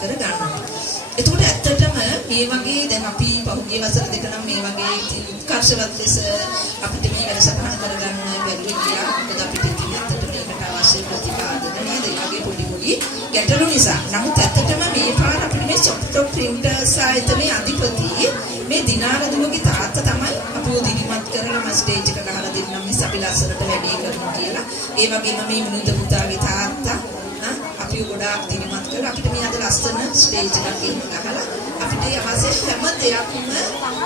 කර ගන්නවා. එතකොට ඇත්තටම මේ වගේ දැන් අපි පහුගිය වසර දෙක නම් මේ වගේ උත්කර්ෂවත් ලෙස අපිට මේ වැඩසටහන කරගන්න බැරි ගියා. මොකද අපිට ඉතින් ඇත්තට මේකට අවශ්‍ය ප්‍රතිපාදන නේද? ඒ වගේ පොඩි ගැටලු නිසා. නමුත් ඇත්තටම මේ පාර අපිට මේ සොෆ්ට්වෙර් ප්‍රින්ටර්ස් ආයතනයේ අධිපති මේ දිනාර දුවගේ තාත්තා තමයි අපිව දිරිමත් කරලා මම ස්ටේජ් එක ගහලා දෙන්නම් මිස් අපි ලස්සනට වැඩේ කරමු කියලා. ඒ වගේම මේ විනුද පුතාගේ තාත්තා අපිව ගොඩාක් දිරිමත් කරලා අපිට මේ අද ලස්සන ස්ටේජ් එකක් ගහලා අපිට අවශ්‍ය හැම දෙයක්ම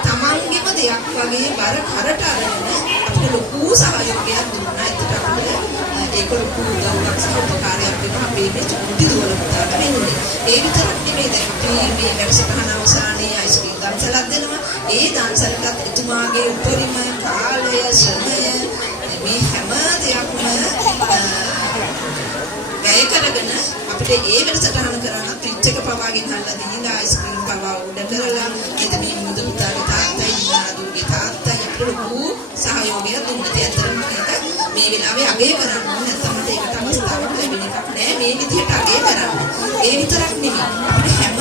තමන්ගේම දෙයක් වගේ බර කරට අරගෙන අපිට ලොකු සහයෝගයක් දුන්නා. ඒකට අපිට ඒක ලොකු උදව්වක් සහ උපකාරයක් වෙනවා අපේ මේ චුටි දුවල පුතාට වෙනුනේ. ඒ විතරක් නෙමෙයි දැන් අපි මේ වැඩසටහන අවසානයේ අයිස්ක්‍රීම් දන්සලක් දෙනවා. ඒ දන්සලටත් එතුමාගේ උපරිම කාලය ශ්‍රමය මේ හැම දෙයක්ම වැය කරගෙන අපිට ඒ වැඩසටහන කරන්න ට්‍රිච් එක පවාගෙන හල්ලා දීලා අයිස්ක්‍රීම් පවා ඕඩර් කරලා එතන මේ මුද පුතාගේ තාත්තයි දිනාදුගේ තාත්තයි අපිට ලොකු සහයෝගයක් දුන්නා. ඇත්තටම මේ වෙලාවේ අගය කරන්න ඕනේ. නැත්නම් ඒකට අවස්ථාවක් ලැබෙන එකක් නෑ. මේ විදිහට අගය කරන්න. ඒ විතරක් නෙමෙයි. අපිට හැම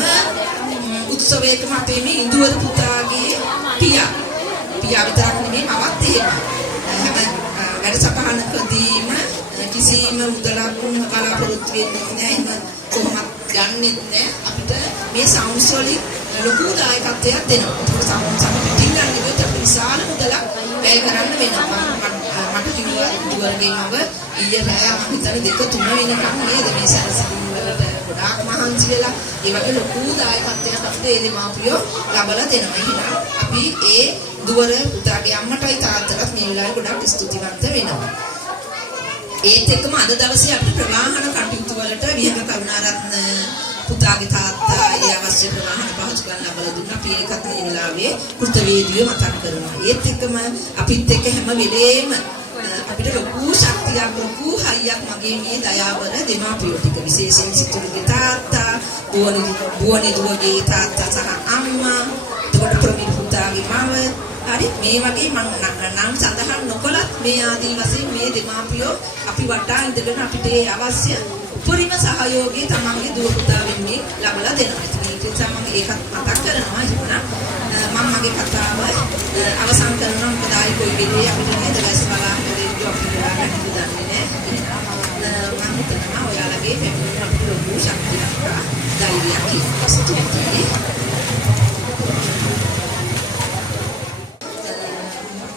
උත්සවයකම අපේ මේ ඉන්දුවර පුතාගේ පියා විතරක් නෙමෙයි මමත් එහෙම. හැම වැඩසටහනකදීම කිසිම මුදලක් බලාපොරොත්තු වෙන්නේ නැහැ. එහෙම කොහොමත් ගන්නෙත් නැහැ. අපිට මේ සවුන්ඩ්ස් වලින් ලොකු දායකත්වයක් දෙනවා. ඒක සවුන්ඩ්ස් අපිට ඉල්ලන්නේ විදිහට අපිට විශාල මුදලක් වැය කරන්න වෙනවා. මට කිව්වා දුවර්ගේ මව ඊයේ රෑ මම හිතන්නේ 2-3 වෙනකම් නේද මේ සැරසිලි වලට ගොඩාක් මහන්සි වෙලා ඒ වගේ ලොකු දායකත්වයක් අපිට ඒ දෙමාපියෝ ලබලා දෙනවා. එහෙනම් අපි ඒ දුවර පුතාගේ අම්මටයි තාත්තටත් මේ වෙලාවේ ගොඩාක් ස්තුතිවන්ත වෙනවා. ඒත් එක්කම අද දවසේ අපිට ප්‍රවාහන කටයුතු වලට විහඟ කරුණාරත්න පුතාගේ තාත්තා ඒ අවශ්‍ය ප්‍රවාහන පහසුකම් ලබා දුන්නා. අපි ඒකත් මේ වෙලාවේ කෘතවේදීව මතක් කරනවා. ඒත් එක්කම අපිත් එක්ක හැම වෙලේම අපිට ලොකු ශක්තියක් ලොකු හයියක් මගේ මේ දයාවර දෙමාපියෝ ටික විශේෂයෙන් සිතුරුගේ තාත්තා, බුවනේ දුවගේ තාත්තා සහ අම්මා, එතකොට ප්‍රමිත් පුතාගේ මව හරි මේ වගේ මම නම් සඳහන් නොකලත් මේ ආදී වශයෙන් මේ දෙමාපියෝ අපි වටා ඉඳගෙන අපිට අවශ්‍ය උපරිම සහයෝගය තමන්ගේ දුව පුතා වෙන්නේ ලබලා දෙනවා. ඒක නිසා මම ඒකත් මතක් කරනවා. එහෙනම් මම මගේ කතාව අවසන් කරනවා. මොකද ආයි කොයි වෙලේ අපිට නේද වැස්වලා කරේ අපි ගන්න දන්නේ නැහැ. මම හිතනවා ඔයාලගේ පැමිණීම අපිට ලොකු ශක්තියක් ධෛර්යයක් ඉස්තුතියි.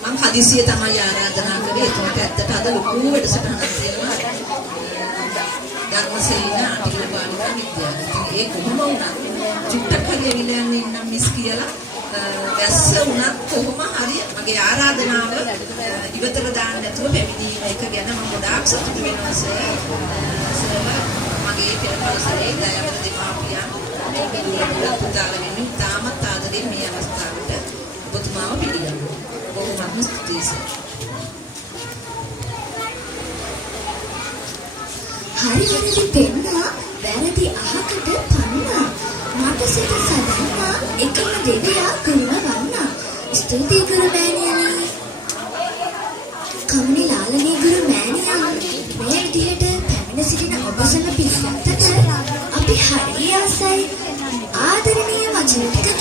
මම හදිසිය තමයි ආරාධනා කරේ. ඒකට ඇත්තට අද ලොකු වැඩසටහනක් තියෙනවා. ධර්මසේන අටිල බාලිකා විද්‍යාලය. ඒ කොහොම වුණත් චුට්ටක් හරි ඇවිල්ලා ඉන්නම් මිස් කියලා වැස්ස වුණත් කොහොම හරි මගේ ආරාධනාව ඉවතට දාන්න නැතුව පැමිණීම එක ගැන මම ගොඩාක් සතුටු වෙනවා සර්. මගේ පෙරපසරේ දයාවර දෙමාපියන් මේ පුතාලගෙන් තාමත් ආදරෙන් මේ අවස්ථාවට ඔබතුමාව පිළිගන්නවා. බොහොමත්ම ස්තුතියි සර්. හරි වැරදි පෙන්නා වැරදි අහකට පන්නා මට සිත සදන්නා එකම දෙවියා ගුණවන්නා ස්තුතියි ගුරු මෑණියනි. කම්නි ලාලනී ගුරු මෑණියන් මේ විදිහට පැමිණ සිටින ඔබ සැම පිළිගත්තට අපි හරි ආසයි. ආදරණීය වචන ටික